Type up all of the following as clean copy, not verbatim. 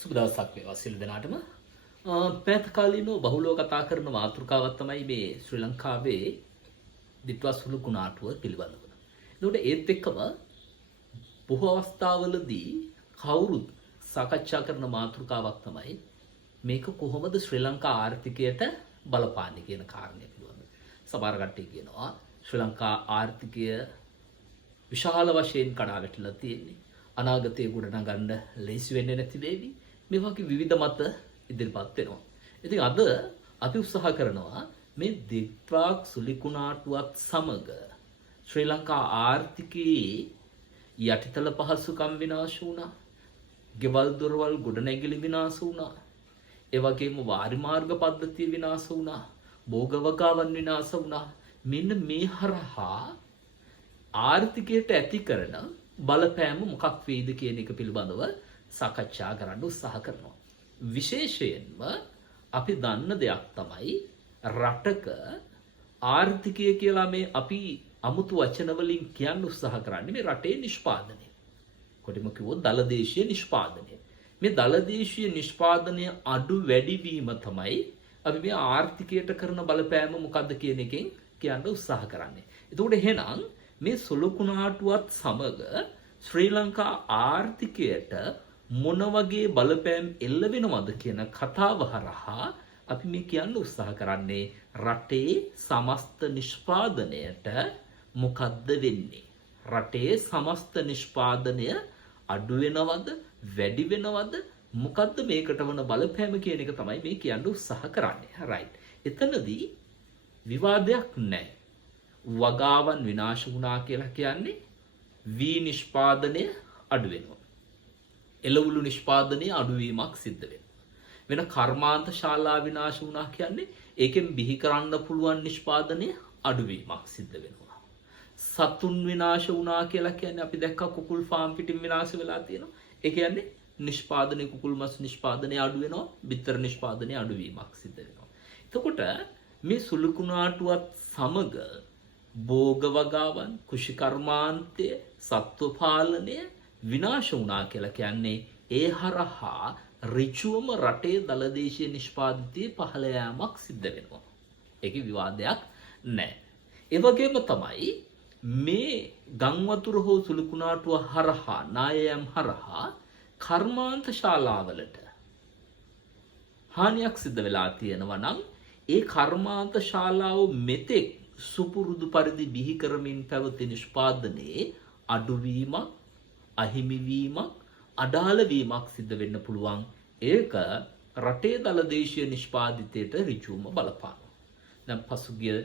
සුබ දවසක් වේවා සියලු දෙනාටම. පැත කාලීනව බහුලව කතා කරන මාතෘකාවක් තමයි මේ ශ්‍රී ලංකාවේ දිට්වස්වල කුණාටුව පිළිබඳව. එතකොට ඒත් එක්කම බොහෝ අවස්ථාවලදී කවුරුත් සාකච්ඡා කරන මාතෘකාවක් තමයි මේක කොහොමද ශ්‍රී ලංකා ආර්ථිකයට බලපාන්නේ කියන කාරණය පිළිබඳව. සමහර කට්ටිය කියනවා ශ්‍රී ලංකා ආර්ථිකය විශාල වශයෙන් කඩා වැටිලා තියෙන්නේ. අනාගතයේ ගොඩනගන්න ලේසි වෙන්නේ නැති වේවි. මේ වගේ විවිධ මත ඉදිරිපත් වෙනවා. ඉතින් අද අපි උත්සාහ කරනවා මේ දිට්වාක් සුලිකුණාටුවත් සමග ශ්‍රී ලංකා ආර්ථිකයේ යටිතල පහසුකම් විනාශ වුණා. ගෙවල් දොරවල් ගොඩනැගිලි විනාශ වුණා. ඒ වගේම වාරි මාර්ග පද්ධතිය විනාශ වුණා. භෝගවගාවන් විනාශ වුණා. මෙන්න මේ හරහා ආර්ථිකයට ඇති කරන බලපෑම මොකක් වේද කියන එක පිළිබඳව සාකච්ඡා කරන්න උත්සාහ කරනවා. විශේෂයෙන්ම අපි දන්න දෙයක් තමයි රටක ආර්ථිකය කියලා මේ අපි අමුතු වචන වලින් කියන්න උත්සාහ කරන්නේ මේ රටේ නිෂ්පාදනය. කොටිම කිව්වොත් දලදේශීය නිෂ්පාදනය. මේ දලදේශීය නිෂ්පාදනය අඩු වැඩි වීම තමයි අපි මේ ආර්ථිකයට කරන බලපෑම මොකද්ද කියන එකෙන් කියන්න උත්සාහ කරන්නේ. එතකොට එහෙනම් මේ සුළුකුණාටුවත් සමග ශ්‍රී ලංකා ආර්ථිකයට මොන වගේ බලපෑම් එල්ල වෙනවද කියන කතාව හරහා අපි මේ කියන්න උත්සාහ කරන්නේ රටේ සමස්ත නිෂ්පාදනයට මොකද්ද වෙන්නේ? රටේ සමස්ත නිෂ්පාදනය අඩු වෙනවද වැඩි වෙනවද මොකද්ද මේකට වන බලපෑම කියන එක තමයි මේ කියන්න උත්සාහ කරන්නේ. රයිට්. එතනදී විවාදයක් නැහැ. වගාවන් විනාශ වුණා කියලා කියන්නේ වී නිෂ්පාදනය අඩු වෙනවා. එළවලු නිෂ්පාදනයේ අඩුවීමක් සිද්ධ වෙනවා. වෙන කර්මාන්ත ශාලා විනාශ වුණා කියන්නේ ඒකෙන් බිහි කරන්න පුළුවන් නිෂ්පාදනයේ අඩුවීමක් සිද්ධ වෙනවා. සතුන් විනාශ වුණා කියලා කියන්නේ අපි දැක්ක කුකුල් ෆාම් පිටින් විනාශ වෙලා තියෙනවා. ඒ කියන්නේ නිෂ්පාදනයේ කුකුල් මස් නිෂ්පාදනයේ අඩු වෙනවා, බිත්තර නිෂ්පාදනයේ අඩුවීමක් සිද්ධ වෙනවා. එතකොට මේ සුළුකුණාටුවත් සමග භෝග වගාවන්, කුෂිකර්මාන්තය, සත්ව පාලනය විනාශ වුණා කියලා කියන්නේ ඒ හරහා ඍජුවම රටේ දලදේශීය නිෂ්පාදිතයේ පහළ යාමක් සිද්ධ වෙනවා. ඒකේ විවාදයක් නැහැ. ඒ වගේම තමයි මේ ගංවතුර හෝ සුළුකුණාටුව හරහා නායයන් හරහා කර්මාන්ත ශාලාවලට හානියක් සිද්ධ වෙලා තියෙනවා නම් ඒ කර්මාන්ත ශාලාව මෙතෙක් සුපුරුදු පරිදි බිහි කරමින් පැවති නිෂ්පාදනයේ අඩුවීමක්, අහිමිවීමක්, අඩාල වීමක් සිද්ධ වෙන්න පුළුවන්. ඒක රටේ දලදේශීය නිෂ්පාදිතයට ඍජුවම බලපානවා. දැන් පසුගිය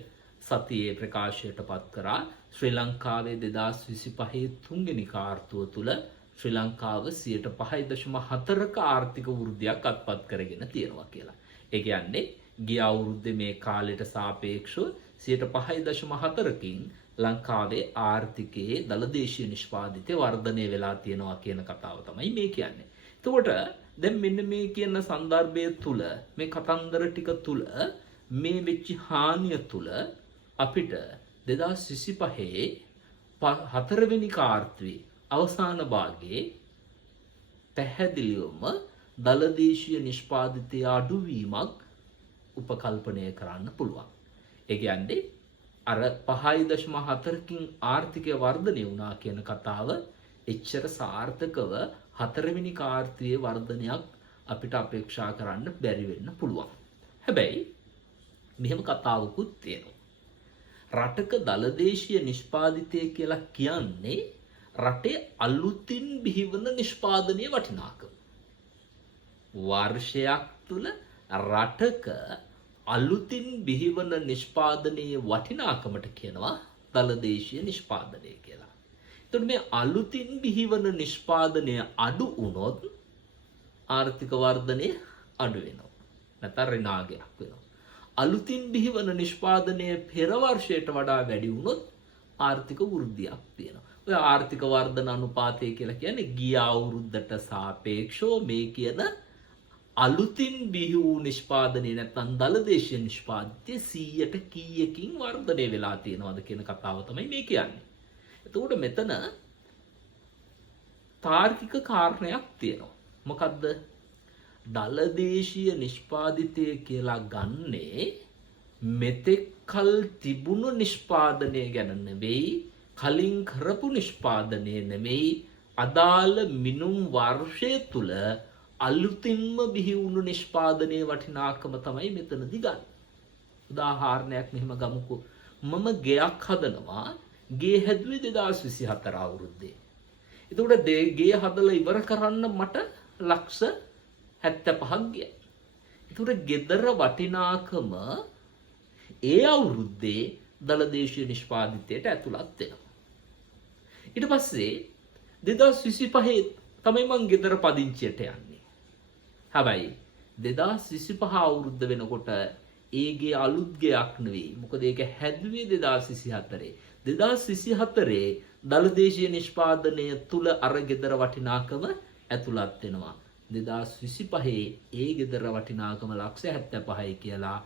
සතියේ ප්‍රකාශයට පත් කරා ශ්‍රී ලංකාවේ 2025 තුන්වෙනි කාර්තුව තුළ ශ්‍රී ලංකාව 5.4ක ආර්ථික වෘද්ධියක් අත්පත් කරගෙන තියෙනවා කියලා. ඒ කියන්නේ ගිය අවුරුද්දේ මේ කාලයට සාපේක්ෂව 5.4කින් ලංකාවේ ආර්ථිකයේ දලදේශීය නිෂ්පාදිතය වර්ධනය වෙලා තියෙනවා කියන කතාව තමයි මේ කියන්නේ. එතකොට දැන් මෙන්න මේ කියන සන්දර්භය තුල මේ කතන්දර ටික තුල මේ වෙච්ච හානිය තුල අපිට 2025 4වෙනි කාර්තුවේ අවසාන භාගයේ පැහැදිලිවම දලදේශීය නිෂ්පාදිතය අඩුවීමක් උපකල්පනය කරන්න පුළුවන්. ඒ කියන්නේ අර 5.4කින් ආර්ථිකය වර්ධනය වුණා කියන කතාව එච්චර සාර්ථකව 4වෙනි කාර්තුවේ වර්ධනයක් අපිට අපේක්ෂා කරන්න බැරි වෙන්න පුළුවන්. හැබැයි මෙහෙම කතාවකුත් තියෙනවා. රටක දලදේශීය නිෂ්පාදිතය කියලා කියන්නේ රටේ අලුතින් බිහිවන නිෂ්පාදනයේ වටිනාකම. වර්ෂයක් තුල රටක අලුතින් බිහිවන නිෂ්පාදනයේ වටිනාකමට කියනවා දලදේශීය නිෂ්පාදනය කියලා. එතකොට මේ අලුතින් බිහිවන නිෂ්පාදනය අඩු වුණොත් ආර්ථික වර්ධනය අඩු වෙනවා. නැත්නම් ඍණාගයක් වෙනවා. අලුතින් බිහිවන නිෂ්පාදනය පෙර වර්ෂයට වඩා වැඩි වුණොත් ආර්ථික වෘද්ධියක් තියෙනවා. ඔය ආර්ථික වර්ධන අනුපාතය කියලා කියන්නේ ගිය අවුරුද්දට සාපේක්ෂව මේ කියන අලුතින් බිහි වූ නිෂ්පාදනය නැත්නම් දලදේශීය නිෂ්පාදිතය 100ට කීයකින් වර්ධනය වෙලා තියෙනවද කියන කතාව තමයි මේ කියන්නේ. එතකොට මෙතන තාර්කික කාරණයක් තියෙනවා. මොකද්ද? දලදේශීය නිෂ්පාදිතය කියලා ගන්නේ මෙතෙක් කල් තිබුණු නිෂ්පාදනය ගැන නෙවෙයි, කලින් කරපු නිෂ්පාදනය නෙවෙයි, අදාළ මිනුම් වර්ෂය තුල අලුතින්ම බිහි වුණු නිෂ්පාදනයේ වටිනාකම තමයි මෙතනදී ගන්න. උදාහරණයක් මෙහෙම ගමුකෝ. මම ගෙයක් හදනවා. ගේ හැදුවේ 2024 අවුරුද්දේ. එතකොට ගේ හදලා ඉවර කරන්න මට ලක්ෂ 75ක් ගියා. එතකොට ගෙදර වටිනාකම ඒ අවුරුද්දේ දලදේශීය නිෂ්පාදිතයට ඇතුළත් වෙනවා. ඊට පස්සේ 2025 තමයි මං ගෙදර පදිංචියට යන්නේ. හැබැයි 2025 අවුරුද්ද වෙනකොට ඒගේ අලුත් ගෙයක් නෙවෙයි. මොකද ඒක හැදුවේ 2024. 2024 දලදේශීය නිෂ්පාදනය තුල අර ගෙදර වටිනාකම ඇතුළත් වෙනවා. 2025 ඒ ගෙදර වටිනාකම ලක්ෂ 75යි කියලා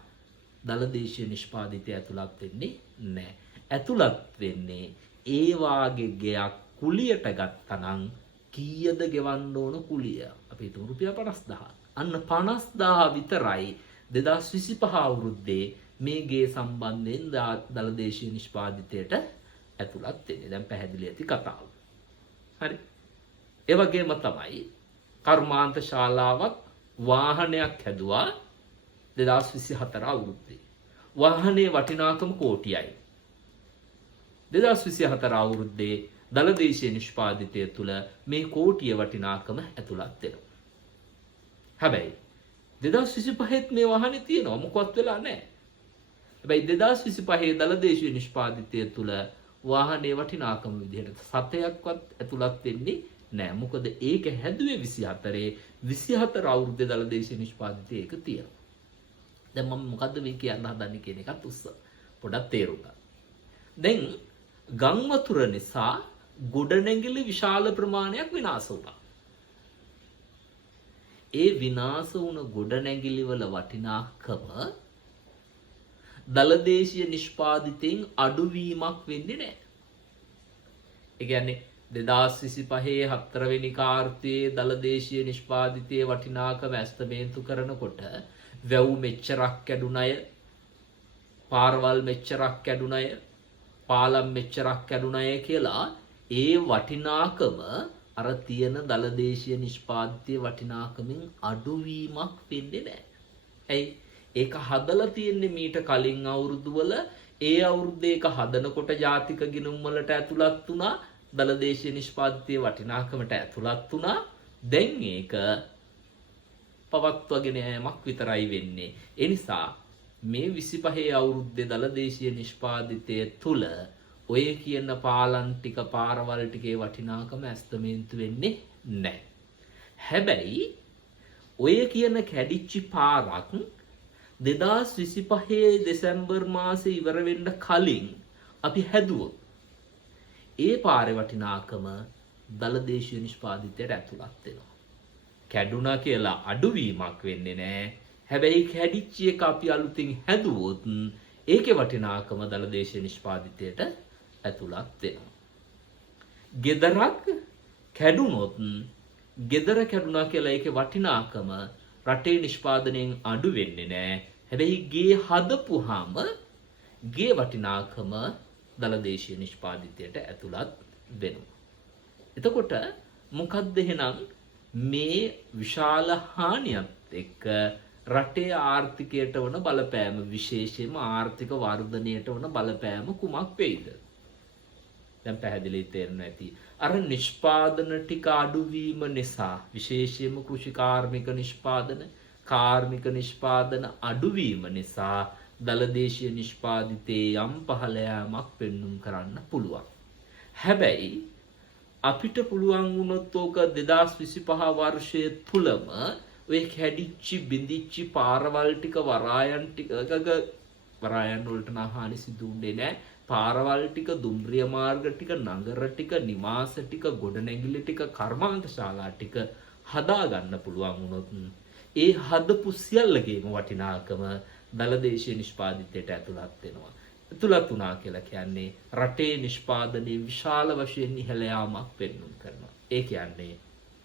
දලදේශීය නිෂ්පාදිතය ඇතුළත් වෙන්නේ නැහැ. ඇතුළත් වෙන්නේ ඒ වාගේ ගෙයක් කුලියට ගත්තනම් කීයද ගෙවන්න ඕන කුලිය? අපි හිතමු රුපියල් 50000. අන්න 50000 විතරයි 2025 අවුරුද්දේ මේ ගේ සම්බන්ධයෙන් දලදේශීය නිෂ්පාදිතයට ඇතුළත් වෙන්නේ. දැන් පැහැදිලි ඇති කතාව. හරි. ඒ වගේම තමයි කර්මාන්ත ශාලාවක් වාහනයක් හැදුවා 2024 අවුරුද්දේ. වාහනේ වටිනාකම කෝටියයි. 2024 අවුරුද්දේ දලදේශීය නිෂ්පාදිතය තුල මේ කෝටිය වටිනාකම ඇතුළත් වෙනවා. හැබැයි 2025ත් මේ වාහනේ තියෙනවා, මොකවත් වෙලා නැහැ. හැබැයි 2025 දලදේශීය නිෂ්පාදිතය තුල වාහනේ වටිනාකම විදිහට සතයක්වත් ඇතුළත් වෙන්නේ නැහැ. මොකද ඒක හැදුවේ 24 අවුරුද්දේ දලදේශීය නිෂ්පාදිතය ඒක තියෙනවා. දැන් මම මොකද්ද මේ කියන්න හදන්නේ කියන එකත් පොඩක් තේරුම් ගන්න. දැන් ගම් වතුර නිසා ගොඩනැගිලි විශාල ප්‍රමාණයක් විනාශ වුණා. ඒ විනාශ වුණ ගොඩනැගිලි වල වටිනාකම දලදේශීය නිෂ්පාදිතයෙන් අඩුවීමක් වෙන්නේ නැහැ. ඒ කියන්නේ 2025 4වෙනි කාර්තියේ දලදේශීය නිෂ්පාදිතයේ වටිනාකම ඇස්තමේන්තු කරනකොට වැව් මෙච්චරක් කැඩුණය, පාරවල් මෙච්චරක් කැඩුණය, පාලම් මෙච්චරක් කැඩුණය කියලා ඒ වටිනාකම අර තියෙන දලදේශීය නිෂ්පාදිතයේ වටිනාකමින් අඩුවීමක් වෙන්නේ නැහැ. ඇයි? ඒක හදලා තියෙන්නේ මීට කලින් අවුරුදු වල. ඒ අවුරුද්දේ ඒක හදනකොට ජාතික ගිණුම් වලට ඇතුළත් වුණා, දලදේශීය නිෂ්පාදිතයේ වටිනාකමට ඇතුළත් වුණා. දැන් ඒක පවත්වාගෙන යෑමක් විතරයි වෙන්නේ. ඒ නිසා මේ 25 අවුරුද්දේ දලදේශීය නිෂ්පාදිතය තුල ඔය කියන පාලම් ටික, පාරවල් ටිකේ වටිනාකම ඇස්තමේන්තු වෙන්නේ නැහැ. හැබැයි ඔය කියන කැඩිච්ච පාරක් 2025 දෙසැම්බර් මාසේ ඉවර වෙන්න කලින් අපි හැදුවොත් ඒ පාරේ වටිනාකම දලදේශීය නිෂ්පාදිතයට ඇතුළත් වෙනවා. කැඩුනා කියලා අඩුවීමක් වෙන්නේ නැහැ. හැබැයි කැඩිච්ච එක අපි අලුතින් හැදුවොත් ඒකේ වටිනාකම දලදේශීය නිෂ්පාදිතයට ඇතුළත් වෙනවා. ගෙදරක් කැඩුනොත් ගෙදර කැඩුනා කියලා ඒකේ වටිනාකම රටේ නිෂ්පාදනයෙන් අඩු වෙන්නේ නැහැ. හැබැයි ගේ හදපුවාම ගේ වටිනාකම දලදේශීය නිෂ්පාදිතයට ඇතුළත් වෙනවා. එතකොට මොකක්ද එහෙනම් මේ විශාල හානියත් එක්ක රටේ ආර්ථිකයට වන බලපෑම, විශේෂයෙන්ම ආර්ථික වර්ධනයට වන බලපෑම කුමක් වෙයිද? දැන් පැහැදිලි තේරෙනවා ඇති. අර නිෂ්පාදන ටික අඩුවීම නිසා, විශේෂයෙන්ම කෘෂි කාර්මික නිෂ්පාදන, කාර්මික නිෂ්පාදන අඩුවීම නිසා දලදේශීය නිෂ්පාදිතයේ යම් පහළ යාමක් පෙන්눔 කරන්න පුළුවන්. හැබැයි අපිට පුළුවන් වුණොත් ඕක 2025 වර්ෂයේ තුලම ඔය කැඩිච්චි බිඳිච්චි පාරවල් ටික, වරායන් වලට නම් හානි සිදුුන්නේ නැහැ. පාරවල් ටික, දුම්රිය මාර්ග ටික, නගර ටික, නිවාස ටික, ගොඩනැගිලි ටික, කර්මාන්ත ශාලා ටික හදා ගන්න පුළුවන් වුණොත් ඒ හදපු සියල්ලගේම වටිනාකම දලදේශීය නිෂ්පාදිතයට ඇතුළත් වෙනවා. ඇතුළත් වුණා කියලා කියන්නේ රටේ නිෂ්පාදනයේ විශාල වශයෙන් ඉහළ යාමක් පෙන්눔 කරනවා. ඒ කියන්නේ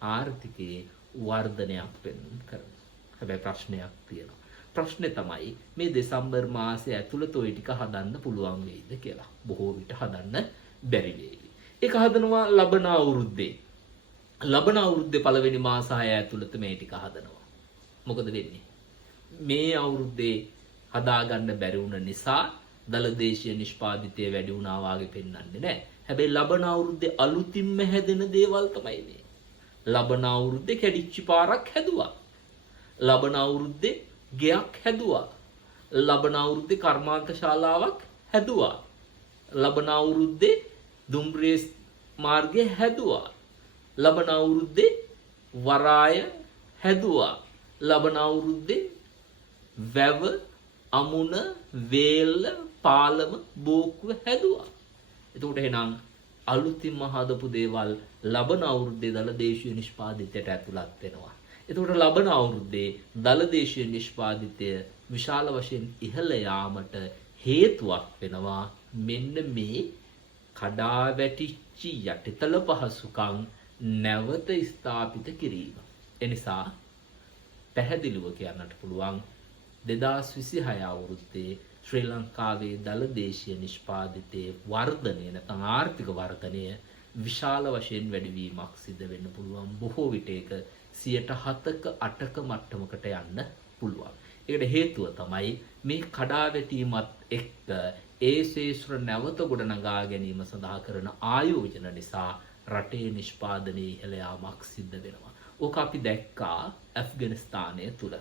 ආර්ථිකයේ වර්ධනයක් පෙන්눔 කරනවා. හැබැයි ප්‍රශ්නයක් තියෙනවා. ප්‍රශ්නේ තමයි මේ දෙසැම්බර් මාසය ඇතුළත ওই ටික හදන්න පුළුවන් වෙයිද කියලා. බොහෝ විට හදන්න බැරි වෙයි. ඒක හදනවා ලබන අවුරුද්දේ. ලබන අවුරුද්දේ පළවෙනි මාස 6 ඇතුළත මේ ටික හදනවා. මොකද වෙන්නේ? මේ අවුරුද්දේ හදාගන්න බැරි වුණ නිසා දලදේශීය නිෂ්පාදිතය වැඩි වුණා වාගේ පෙන්වන්නේ නැහැ. හැබැයි ලබන අවුරුද්දේ අලුතින්ම හැදෙන දේවල් තමයි මේ. ලබන අවුරුද්දේ කැඩිච්ච පාරක් හැදුවා. ලබන අවුරුද්දේ ගෙයක් හැදුවා. ලබන අවුරුද්දේ කර්මාන්ත ශාලාවක් හැදුවා. ලබන අවුරුද්දේ දුම්රිය මාර්ගය හැදුවා. ලබන අවුරුද්දේ වරාය හැදුවා. ලබන අවුරුද්දේ වැව අමුණ වේල්ල පාලම බෝක්කුව හැදුවා. එතකොට එහෙනම් අලුතින්ම හදපු දේවල් ලබන අවුරුද්දේ දලදේශීය නිෂ්පාදිතයට ඇතුළත් වෙනවා. එතකොට ලබන අවුරුද්දේ දලදේශීය නිෂ්පාදිතය විශාල වශයෙන් ඉහළ යාමට හේතුවක් වෙනවා මෙන්න මේ කඩා වැටිච්ච යටිතල පහසුකම් නැවත ස්ථාපිත කිරීම. එනිසා පැහැදිලිව කියන්නට පුළුවන් 2026 අවුරුද්දේ ශ්‍රී ලංකාවේ දලදේශීය නිෂ්පාදිතයේ වර්ධනය නැත්නම් ආර්ථික වර්ධනය විශාල වශයෙන් වැඩිවීමක් සිදු වෙන්න පුළුවන්. බොහෝ විට ඒක 7%ක 8ක මට්ටමකට යන්න පුළුවන්. ඒකට හේතුව තමයි මේ කඩාවැටීමත් එක්ක ඒ ශේෂ්ත්‍ර නැවත ගොඩනගා ගැනීම සඳහා කරන ආයෝජන නිසා රටේ නිෂ්පාදනයේ ඉහළ යාමක් සිද්ධ වෙනවා. ඕක අපි දැක්කා ඇෆ්ගනිස්තානය තුල.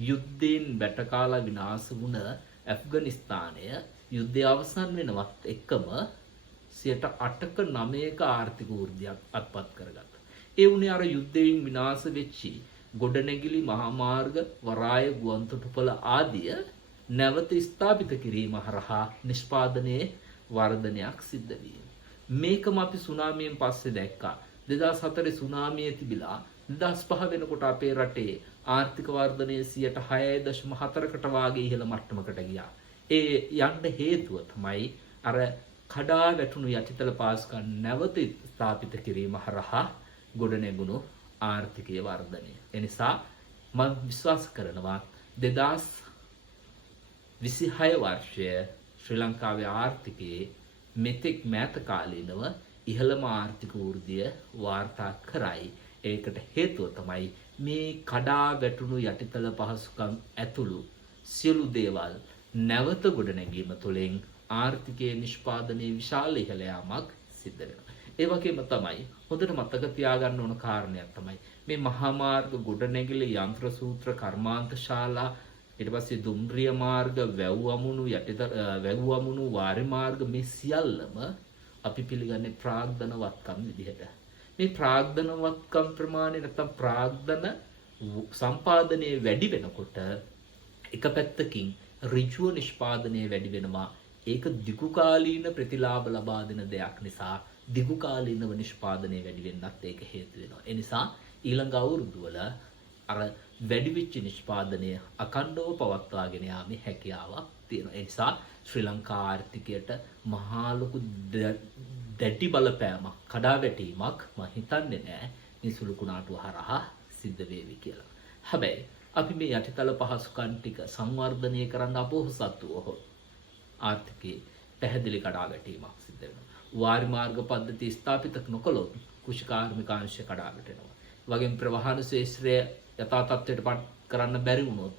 යුද්ධයෙන් වැටකාලා විනාශ වුණ ඇෆ්ගනිස්තානය යුද්ධය අවසන් වෙනවත් එක්කම 8%ක 9%ක ආර්ථික වෘද්ධියක් අත්පත් කරගත්තා. ඒ වුණේ අර යුද්ධයෙන් විනාශ වෙච්චි ගොඩනැගිලි මහා මාර්ග වරාය ගුවන්තොටුපළ ආදිය නැවත ස්ථාපිත කිරීම හරහා නිෂ්පාදනයේ වර්ධනයක් සිද්ධ වීම. මේකම අපි සුනාමියෙන් පස්සේ දැක්කා. 2004 සුනාමිය තිබිලා 2005 වෙනකොට අපේ රටේ ආර්ථික වර්ධනය 6.4කට වාගේ ඉහළ මට්ටමකට ගියා. ඒ යන්න හේතුව තමයි අර කඩා වැටුණු යටිතල පාසුකම් නැවත ස්ථාපිත කිරීම හරහා ගොඩනැගුණු ආර්ථිකීය වර්ධනය. එනිසා මම විශ්වාස කරනවා 2026 වර්ෂය ශ්‍රී ලංකාවේ ආර්ථිකයේ මෙතෙක් මෑත කාලීනව ඉහළම ආර්ථික වෘද්ධිය වාර්තා කරයි. ඒකට හේතුව තමයි මේ කඩා වැටුණු යටිතල පහසුකම් ඇතුළු සියලු දේවල් නැවත ගොඩනැගීම තුළින් ආර්ථිකයේ නිෂ්පාදනයේ විශාල ඉහළ යාමක් සිද්ධ වෙනවා. ඒ වගේම තමයි හොඳට මතක තියාගන්න ඕන කාරණයක් තමයි මේ මහා මාර්ග ගොඩනැගිලි යන්ත්‍ර සූත්‍ර කර්මාන්ත ශාලා ඊට පස්සේ දුම්රිය මාර්ග වැව් අමුණු වාරි මාර්ග මේ සියල්ලම අපි පිළිගන්නේ ප්‍රාග්ධනවත්කම් විදිහට. මේ ප්‍රාග්ධනවත්කම් ප්‍රමාණය නැත්නම් ප්‍රාග්ධන සම්පාදනයේ වැඩි වෙනකොට එක පැත්තකින් ඍජුව නිෂ්පාදනයේ වැඩි වෙනවා. ඒක දිගුකාලීන ප්‍රතිලාභ ලබා දෙන දෙයක් නිසා දිගුකාලීනව නිෂ්පාදනයේ වැඩි වෙන්නත් ඒක හේතු වෙනවා. ඒ නිසා ඊළඟ අවුරුදු වල අර වැඩි වෙච්ච නිෂ්පාදනය අඛණ්ඩව පවත්වාගෙන යාමේ හැකියාවක් තියෙනවා. ඒ නිසා ශ්‍රී ලංකා ආර්ථිකයට මහා ලොකු දැඩි බලපෑමක් කඩාවැටීමක් මම හිතන්නේ නැහැ මේ සුළු කුණාටුව හරහා සිද්ධ වේවි කියලා. හැබැයි අපි මේ යටිතල පහසුකම් ටික සංවර්ධනය කරන්න අපොහසත් වුවහොත් ආර්ථිකයේ පැහැදිලි කඩාවැටීමක් සිද්ධ වෙනවා. වාරි මාර්ග පද්ධතිය ස්ථාපිත නොකළොත් කෘෂිකාර්මික අංශය කඩාවැටෙනවා. වගේම ප්‍රවාහන ශේෂ්ත්‍රය යථා තත්ත්වයට පත් කරන්න බැරි වුණොත්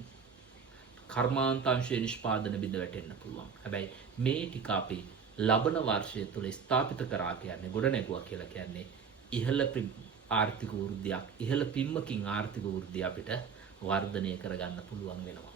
කර්මාන්ත අංශයේ නිෂ්පාදන බිඳ වැටෙන්න පුළුවන්. හැබැයි මේ ටික අපි ලබන වර්ෂය තුළ ස්ථාපිත කරා කියන්නේ ගොඩනැගුවා කියලා කියන්නේ ඉහළ ආර්ථික වෘද්ධියක් ඉහළ පිම්මකින් ආර්ථික වෘද්ධිය අපිට වර්ධනය කරගන්න පුළුවන් වෙනවා.